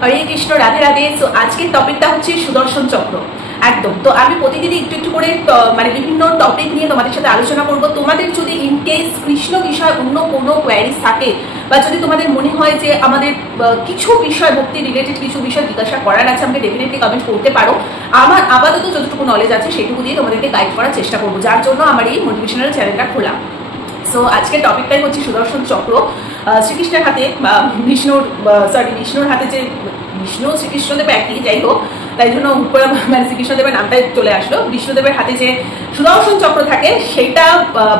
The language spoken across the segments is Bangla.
হরে কৃষ্ণ, রাধে রাধে। তো আজকের টপিকটা হচ্ছে সুদর্শন চক্র। একদম। তো আমি প্রতিদিনই একটু একটু করে মানে বিভিন্ন টপিক নিয়ে তোমাদের সাথে আলোচনা করব। তোমাদের যদি ইনকেস কৃষ্ণ বিষয় অন্য কোনো কোয়ারিজ থাকে বা যদি তোমাদের মনে হয় যে আমাদের কিছু বিষয় ভক্তি রিলেটেড কিছু বিষয় জিজ্ঞাসা করার আছে, আমাকে ডেফিনেটলি কমেন্ট করতে পারো। আমার আপাতত যতটুকু নলেজ আছে সেটুকু দিয়ে তোমাদেরকে গাইড করার চেষ্টা করবো, যার জন্য আমার এই মোটিভেশনাল চ্যানেলটা খোলা। সো আজকের টপিকটাই হচ্ছে সুদর্শন চক্র। শ্রীকৃষ্ণের হাতে বা বিষ্ণুর হাতে, যে বিষ্ণু শ্রীকৃষ্ণদেব একই, যাই হোক, তাই জন্য মানে শ্রীকৃষ্ণদেবের নামটাই চলে আসলো। বিষ্ণুদেবের হাতে যে সুদর্শন চক্র থাকে সেইটা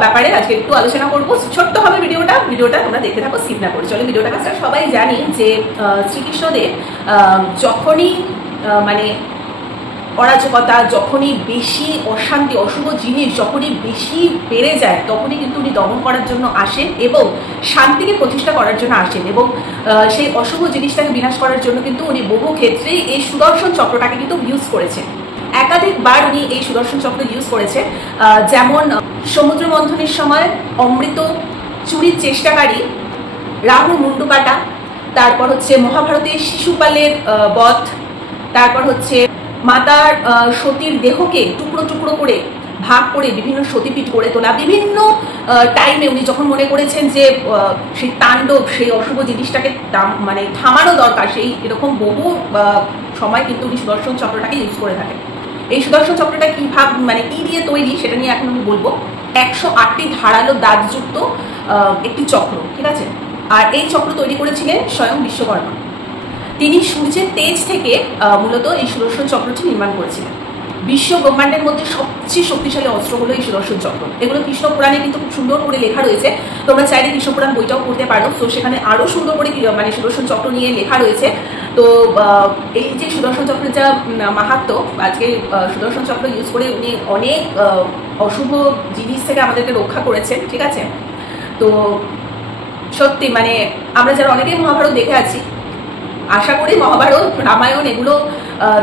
ব্যাপারে আজকে একটু আলোচনা করবো। ছোট্ট হবে ভিডিওটা তোমরা দেখতে থাকো, স্কিপ না করে। চলো ভিডিওটা কাছে। সবাই জানি যে শ্রীকৃষ্ণদেব যখনই মানে অরাজকতা, যখনই বেশি অশান্তি, অশুভ জিনিস যখনই বেশি বেড়ে যায়, তখনই কিন্তু উনি দমন করার জন্য আসেন এবং শান্তিকে প্রতিষ্ঠা করার জন্য আসেন, এবং সেই অশুভ জিনিসটাকে বিনাশ করার জন্য কিন্তু উনি বহু ক্ষেত্রে এই সুদর্শন চক্রটাকে কিন্তু ইউজ করেছেন। একাধিকবার উনি এই সুদর্শন চক্র ইউজ করেছেন। যেমন সমুদ্র মন্থনের সময় অমৃত চুরির চেষ্টাকারী রাহুর মুন্ডু কাটা, তারপর হচ্ছে মহাভারতের শিশুপালের বধ, তারপর হচ্ছে মাতার সতীর দেহকে টুকরো টুকরো করে ভাগ করে বিভিন্ন সতীপীঠ গড়ে তোলা। বিভিন্ন টাইমে উনি যখন মনে করেছেন যে সেই তাণ্ডব, সেই অশুভ জিনিসটাকে মানে থামানো দরকার, সেই এরকম বহু সময় কিন্তু উনি সুদর্শন চক্রটাকে ইউজ করে থাকেন। এই সুদর্শন চক্রটা কি মানে কি দিয়ে তৈরি সেটা নিয়ে এখন আমি বলবো। 108টি ধারালো দাঁতযুক্ত একটি চক্র, ঠিক আছে। আর এই চক্র তৈরি করেছিলেন স্বয়ং বিশ্বকর্মা। তিনি সূর্যের তেজ থেকে মূলত এই সুদর্শন চক্রটি নির্মাণ করেছিলেন। বিশ্ব ব্রহ্মাণ্ডের মধ্যে সবচেয়ে শক্তিশালী অস্ত্র হলো এই সুদর্শন চক্র। এগুলো কৃষ্ণ পুরাণে কিন্তু খুব সুন্দর করে লেখা রয়েছে। তোমরা চাইলে কৃষ্ণ পুরাণ বইটাও পড়তে পারো। তো সেখানে আরো সুন্দর করে মানে সুদর্শন চক্র নিয়ে লেখা রয়েছে। তো এই যে সুদর্শন চক্রের যা মাহাত্ম্য, আজকে সুদর্শন চক্র ইউজ করে উনি অনেক অশুভ জিনিস থেকে আমাদেরকে রক্ষা করেছেন, ঠিক আছে। তো সত্যি মানে আমরা যারা অনেকেই মহাভারত দেখে আছি, আশা করি মহাভারত, রামায়ণ এগুলো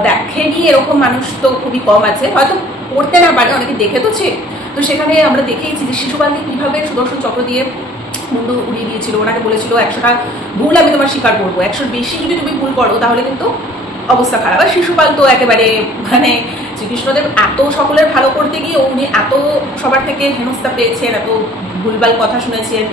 দেখেনি এরকম মানুষ তো খুবই কম আছে, হয়তো পড়তে না পারে, অনেকে দেখেছে। তো সেখানে আমরা দেখেইছি যে শিশুপালকে কিভাবে সুদর্শন চক্র দিয়ে মুন্ডু উড়িয়ে দিয়েছিল। ওনাকে বলেছিল 100টা ভুল আমি তোমার স্বীকার করবো, 100র বেশি যদি তুমি ভুল করো তাহলে কিন্তু অবস্থা খারাপ। আর শিশুপাল তো একেবারে মানে শ্রীকৃষ্ণদেব এত সকলের ভালো করতে গিয়ে উনি এত সবার থেকে হেনস্থা পেয়েছেন, এত ভুলভাল কথা শুনেছেন।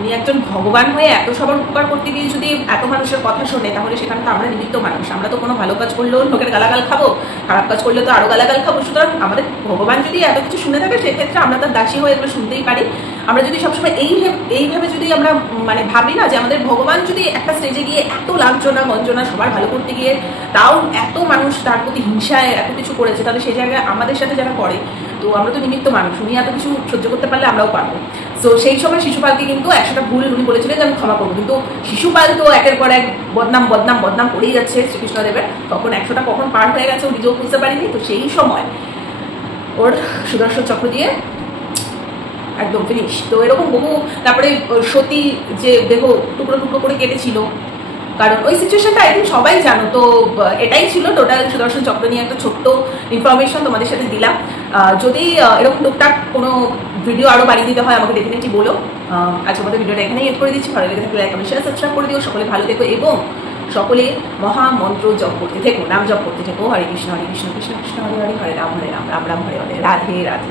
উনি একজন ভগবান হয়ে এত সবার উপকার করতে গিয়ে যদি এত মানুষের কথা শোনে, তাহলে সেখানে তো আমরা নিমিত্ত মানুষ। আমরা তো কোনো ভালো কাজ করলেও লোকের গালাগাল খাবো, খারাপ কাজ করলে তো আরো গালাগাল খাবো। সুতরাং আমাদের ভগবান যদি এত কিছু শুনে থাকে, সেক্ষেত্রে আমরা তার দাসী হয়ে এগুলো শুনতেই পারি। আমরা যদি সবসময় এইভাবে যদি আমরা মানে ভাবি না যে আমাদের ভগবান যদি একটা স্টেজে গিয়ে এত লাঞ্ছনা গঞ্জনা সবার ভালো করতে গিয়ে তাও এত মানুষ তার প্রতি হিংসায় এত কিছু করেছে, তাহলে সেই জায়গায় আমাদের সাথে যারা করে, তো আমরা তো নিমিত্ত মানুষ। উনি এত কিছু সহ্য করতে পারলে আমরাও পারবো। তো সেই সময় শিশুপালকে কিন্তু 100টা ভুল উনি বলেছিলেন যে আমি ক্ষমা করবো, কিন্তু শিশুপাল তো একের পর এক বদনাম করেই যাচ্ছে শ্রীকৃষ্ণদেবের। তখন 100টা কখন পার হয়ে গেছে ও নিজেও বুঝতে পারিনি। তো সেই সময় ওর সুদর্শন চক্র দিয়ে একদম ফিনিশ। তো এরকম বহু, তারপরে সতী যে দেহ টুকরো টুকরো করে কেটেছিল, কারণ ওই সিচুয়েশনটা আই থিঙ্ক সবাই জানো। তো এটাই ছিল টোটাল সুদর্শন চক্র নিয়ে একটা ছোট্ট ইনফরমেশন তোমাদের সাথে দিলাম। যদি এরকম টুকটাক কোনো ভিডিও আরো বাড়িয়ে দিতে হয় আমাকে ডেফিনেটলি বলো। আজকের মতো ভিডিওটা এখানেই এড করে দিচ্ছি। ভালো লেগে থাকলে লাইক কমেন্ট শেয়ার সাবস্ক্রাইব করে দিও। সকলে ভালো থেকো এবং সকলে মহামন্ত্র জপ করতে থেকো, নাম জপ করতে থেকো। হরে কৃষ্ণ কৃষ্ণ কৃষ্ণ হরে হরে, হরে রাম রাম রাম হরে হরে, রাধে রাধে।